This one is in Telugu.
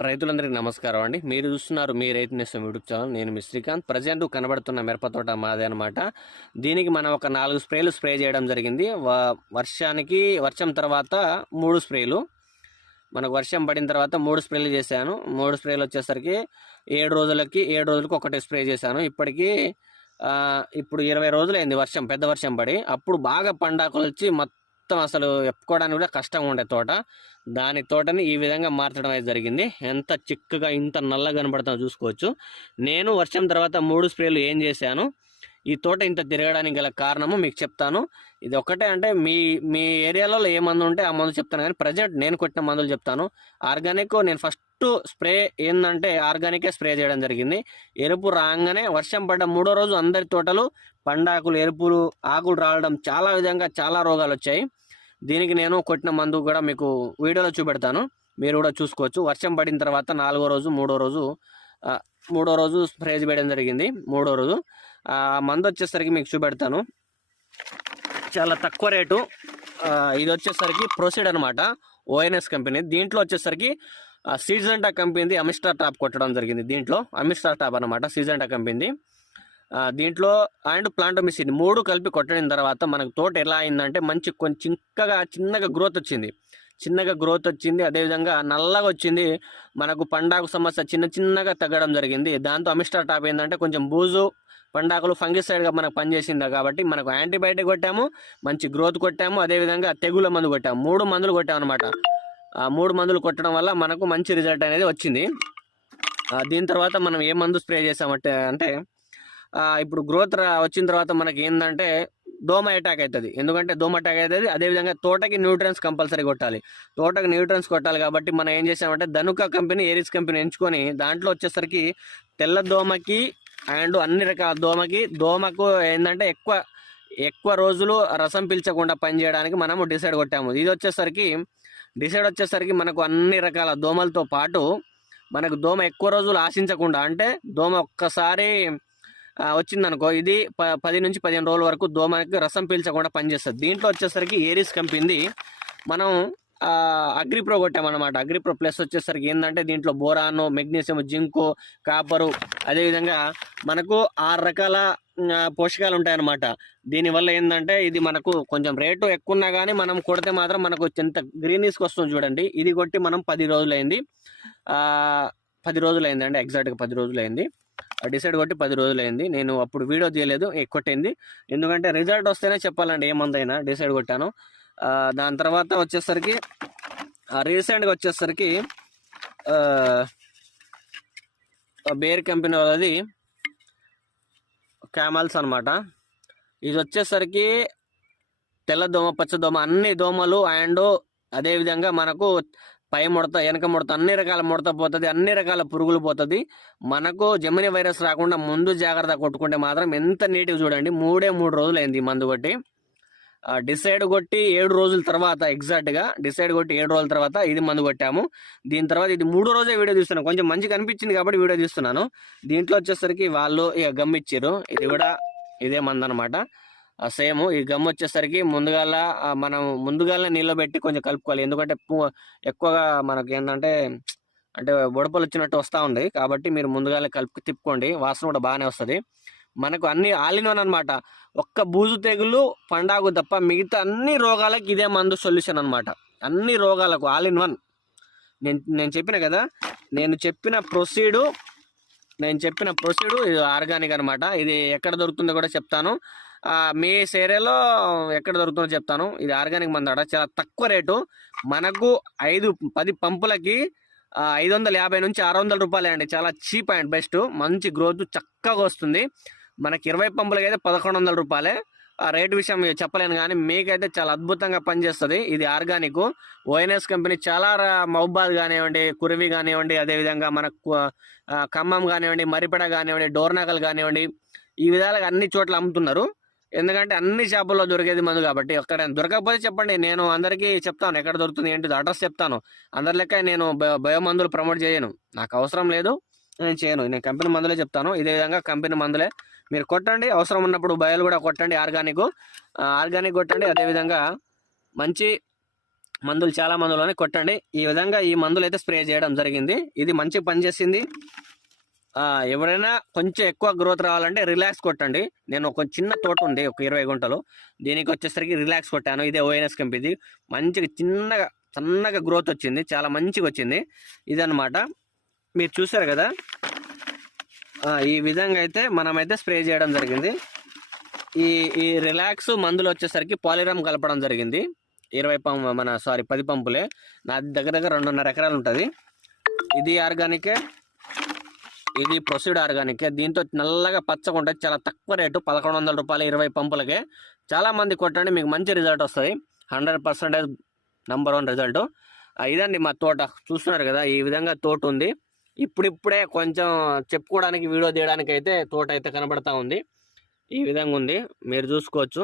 రైతులందరికీ నమస్కారం అండి. మీరు చూస్తున్నారు మీ రైతు నేస్తం యూట్యూబ్ ఛానల్. నేను మీ శ్రీకాంత్. ప్రజెంట్ కనబడుతున్న మిరపతోట మాదే అనమాట దీనికి మనం ఒక నాలుగు స్ప్రేలు స్ప్రే చేయడం జరిగింది. వ- వర్షానికి వర్షం తర్వాత మూడు స్ప్రేలు. మనకు వర్షం పడిన తర్వాత మూడు స్ప్రేలు చేశాను. మూడు స్ప్రేలు వచ్చేసరికి ఏడు రోజులకి ఏడు రోజులకి ఒకటి స్ప్రే చేశాను. ఇప్పటికీ ఇప్పుడు ఇరవై రోజులు అయింది వర్షం పెద్ద వర్షం పడి. అప్పుడు బాగా పండాకులు వచ్చి మొత్తం మొత్తం అసలు ఎప్పుకోవడానికి కూడా కష్టంగా ఉండే తోట. దాని తోటని ఈ విధంగా మార్చడం అయితే జరిగింది. ఎంత చిక్కగా ఇంత నల్లగా కనబడుతుందో చూసుకోవచ్చు. నేను వర్షం తర్వాత మూడు స్ప్రేలు ఏం చేశాను? ఈ తోట ఇంత తిరగడానికి గల కారణము మీకు చెప్తాను. ఇది ఒకటే అంటే మీ మీ ఏరియాలో ఏ మందు ఉంటే ఆ మందు చెప్తాను కానీ ప్రజెంట్ నేను కొట్టిన మందులు చెప్తాను. ఆర్గానిక్ నేను ఫస్ట్ స్ప్రే ఏంటంటే ఆర్గానికే స్ప్రే చేయడం జరిగింది. ఎరుపు రాగానే వర్షం పడ్డ మూడో రోజు అందరి తోటలు పండాకులు ఎరుపులు ఆకులు రావడం చాలా విధంగా చాలా రోగాలు వచ్చాయి. దీనికి నేను కొట్టిన మందు కూడా మీకు వీడియోలో చూపెడతాను. మీరు కూడా చూసుకోవచ్చు. వర్షం పడిన తర్వాత నాలుగో రోజు మూడో రోజు మూడో రోజు స్ప్రే చేయడం జరిగింది. మూడో రోజు. మందు వచ్చేసరికి మీకు చూపెడతాను. చాలా తక్కువ రేటు. ఇది వచ్చేసరికి ప్రొసీడ్ అనమాట ఓఎన్ఎస్ కంపెనీ. దీంట్లో వచ్చేసరికి సీజంటా కంపెనీది అమిస్టార్ టాప్ కొట్టడం జరిగింది దీంట్లో. అమిస్టార్ టాప్ అనమాట సీజంటా కంపెనీది. దీంట్లో అండ్ ప్లాంటోమిసిన్ మూడు కలిపి కొట్టడం తర్వాత మనకు తోట ఎలా అయిందంటే మంచి కొంచెం చిక్కగా చిన్నగా గ్రోత్ వచ్చింది. చిన్నగా గ్రోత్ వచ్చింది. అదేవిధంగా నల్లగా వచ్చింది. మనకు పండాకు సమస్య చిన్న చిన్నగా తగ్గడం జరిగింది. దాంతో అమిస్టార్ టాప్ ఏంటంటే కొంచెం బూజు పండాకులు ఫంగిసైడ్గా మనకు పనిచేసింది కాబట్టి మనకు యాంటీబయాటిక్ కొట్టాము మంచి గ్రోత్ కొట్టాము అదేవిధంగా తెగుల మందు కొట్టాము. మూడు మందులు కొట్టాము అనమాట ఆ మూడు మందులు కొట్టడం వల్ల మనకు మంచి రిజల్ట్ అనేది వచ్చింది. దీని తర్వాత మనం ఏ మందు స్ప్రే చేసామంటే అంటే ఇప్పుడు గ్రోత్ రా- వచ్చిన తర్వాత మనకి ఏంటంటే దోమ అటాక్ అవుతుంది ఎందుకంటే దోమ అటాక్ అవుతుంది అదేవిధంగా తోటకి న్యూట్రన్స్ కంపల్సరీ కొట్టాలి. తోటకి న్యూట్రన్స్ కొట్టాలి కాబట్టి మనం ఏం చేసామంటే ధనుక కంపెనీ ఏరిస్ కంపెనీ ఎంచుకొని దాంట్లో వచ్చేసరికి తెల్ల దోమకి అండ్ అన్ని రకాల దోమకి దోమకు ఏంటంటే ఎక్కువ ఎక్కువ రోజులు రసం పీల్చకుండా పనిచేయడానికి మనము డిసైడ్ కొట్టాము. ఇది వచ్చేసరికి డిసైడ్ వచ్చేసరికి మనకు అన్ని రకాల దోమలతో పాటు మనకు దోమ ఎక్కువ రోజులు ఆశించకుండా అంటే దోమ ఒక్కసారి వచ్చిందనుకో ఇది ప పది నుంచి పదిహేను రోజుల వరకు దోమకి రసం పీల్చకుండా పనిచేస్తుంది. దీంట్లో వచ్చేసరికి ఏరిస్ కంపెనీ మనం అగ్రిప్రో కొట్టామన్నమాట. అగ్రిప్రో ప్లస్ వచ్చేసరికి ఏంటంటే దీంట్లో బోరాను మెగ్నీషియం జింకు కాపరు అదేవిధంగా మనకు ఆరు రకాల పోషకాలు ఉంటాయన్నమాట. దీనివల్ల ఏంటంటే ఇది మనకు కొంచెం రేటు ఎక్కువ ఉన్నా కానీ మనం కొడితే మాత్రం మనకు ఎంత గ్రీనీస్కి వస్తుంది చూడండి. ఇది కొట్టి మనం పది రోజులైంది. పది రోజులు అయింది అండి ఎగ్జాక్ట్గా పది రోజులు అయింది డిసైడ్ కొట్టి పది రోజులు అయింది నేను అప్పుడు వీడియో తీయలేదు కొట్టింది. ఎందుకంటే రిజల్ట్ వస్తేనే చెప్పాలండి ఏమందైనా డిసైడ్ కొట్టాను. దాని తర్వాత వచ్చేసరికి రీసెంట్గా వచ్చేసరికి బేర్ కంపెనీ వాళ్ళది క్యామల్స్ అనమాట ఇది వచ్చేసరికి తెల్ల దోమ పచ్చ దోమ అన్ని దోమలు అండ్ అదేవిధంగా మనకు పై ముడత వెనక ముడత అన్ని రకాల ముడత పోతుంది అన్ని రకాల పురుగులు పోతుంది. మనకు జమిని వైరస్ రాకుండా ముందు జాగ్రత్త కొట్టుకుంటే మాత్రం ఎంత నీట్గా చూడండి మూడే మూడు రోజులు అయింది ఈ మందు కొట్టి. డిసైడ్ కొట్టి ఏడు రోజుల తర్వాత ఎగ్జాక్ట్గా డిసైడ్ కొట్టి ఏడు రోజుల తర్వాత ఇది మందు కొట్టాము. దీని తర్వాత ఇది మూడో రోజే వీడియో తీస్తున్నాను. కొంచెం మంచిగా కనిపించింది కాబట్టి వీడియో తీస్తున్నాను. దీంట్లో వచ్చేసరికి వాళ్ళు ఇక గమ్మిచ్చారు ఇది కూడా ఇదే మందు అనమాట సేమ్ ఈ గమ్ వచ్చేసరికి ముందుగాల మనం ముందుగాల నీళ్ళు పెట్టి కొంచెం కలుపుకోవాలి. ఎందుకంటే ఎక్కువగా మనకి ఏంటంటే అంటే బుడపలు వచ్చినట్టు వస్తూ ఉంది. కాబట్టి మీరు ముందుగానే కలుపు తిప్పుకోండి. వాసన కూడా బాగానే వస్తుంది. మనకు అన్ని ఆలినోన్ వన్ అనమాట ఒక్క బూజు తెగులు పండాగు తప్ప మిగతా అన్ని రోగాలకు ఇదే మందు సొల్యూషన్ అనమాట అన్ని రోగాలకు ఆల్ ఇన్ వన్. నేను నేను చెప్పిన కదా? నేను చెప్పిన ప్రొసీడు నేను చెప్పిన ప్రొసీడు ఇది ఆర్గానిక్ అనమాట ఇది ఎక్కడ దొరుకుతుందో కూడా చెప్తాను. మీ ఏరియాలో ఎక్కడ దొరుకుతుందో చెప్తాను. ఇది ఆర్గానిక్ మందాడ చాలా తక్కువ రేటు. మనకు ఐదు పది పంపులకి ఐదు వందల యాభై నుంచి ఆరు వందల రూపాయలే అండి. చాలా చీప్ అండ్ బెస్ట్ మంచి గ్రోత్ చక్కగా వస్తుంది. మనకి ఇరవై పంపులకి అయితే పదకొండు వందల రూపాయలే. ఆ రేటు విషయం చెప్పలేను కానీ మీకైతే చాలా అద్భుతంగా పనిచేస్తుంది. ఇది ఆర్గానిక్. ఓఎన్ఎస్ కంపెనీ చాలా మహబాద్ కానివ్వండి కురివి కానివ్వండి అదేవిధంగా మనకు ఖమ్మం కానివ్వండి మరిపెడ కానివ్వండి డోర్నాకల్ కానివ్వండి ఈ విధాలుగా అన్ని చోట్ల అమ్ముతున్నారు. ఎందుకంటే అన్ని షాపుల్లో దొరికేది మందు కాబట్టి ఎక్కడ దొరకకపోతే చెప్పండి నేను అందరికీ చెప్తాను ఎక్కడ దొరుకుతుంది ఏంటి అడ్రస్ చెప్తాను. అందరి లెక్క నేను బయో మందులు ప్రమోట్ చేయను. నాకు అవసరం లేదు నేను చేయను. నేను కంపెనీ మందులే చెప్తాను. ఇదే విధంగా కంపెనీ మందులే మీరు కొట్టండి. అవసరం ఉన్నప్పుడు బయలు కూడా కొట్టండి ఆర్గానిక్. ఆర్గానిక్ కొట్టండి. అదేవిధంగా మంచి మందులు చాలా మందులని కొట్టండి. ఈ విధంగా ఈ మందులు అయితే స్ప్రే చేయడం జరిగింది. ఇది మంచి పనిచేసింది ఎవరైనా కొంచెం ఎక్కువ గ్రోత్ రావాలంటే రిలాక్స్ కొట్టండి. నేను ఒక చిన్న తోట ఉంది ఒక ఇరవై గుంటలు. దీనికి వచ్చేసరికి రిలాక్స్ కొట్టాను. ఇదే ఓఎన్ఎస్ కంపెనీ మంచిగా చిన్నగా సన్నగా గ్రోత్ వచ్చింది. చాలా మంచిగా వచ్చింది. ఇదన్నమాట. మీరు చూసారు కదా? ఈ విధంగా అయితే మనమైతే స్ప్రే చేయడం జరిగింది. ఈ ఈ రిలాక్స్ మందులు వచ్చేసరికి పాలిరామ్ కలపడం జరిగింది. ఇరవై పంపు మన సారీ పది పంపులే. నా దగ్గర దగ్గర రెండున్నర ఎకరాలు ఉంటుంది. ఇది ఆర్గానికే ఇది ప్రొసీడ్ ఆర్గానిక్. దీంతో నల్లగా పచ్చగా ఉంటుంది. చాలా తక్కువ రేటు పదకొండు వందల రూపాయలు ఇరవై పంపులకే. చాలామంది కొట్టండి మీకు మంచి రిజల్ట్ వస్తుంది. Hundred percentage number one result. ఇదండి మా తోట. చూస్తున్నారు కదా ఈ విధంగా తోట ఉంది. ఇప్పుడిప్పుడే కొంచెం చెప్పుకోవడానికి వీడియో తీయడానికి అయితే తోట అయితే కనబడతా ఉంది. ఈ విధంగా ఉంది. మీరు చూసుకోవచ్చు.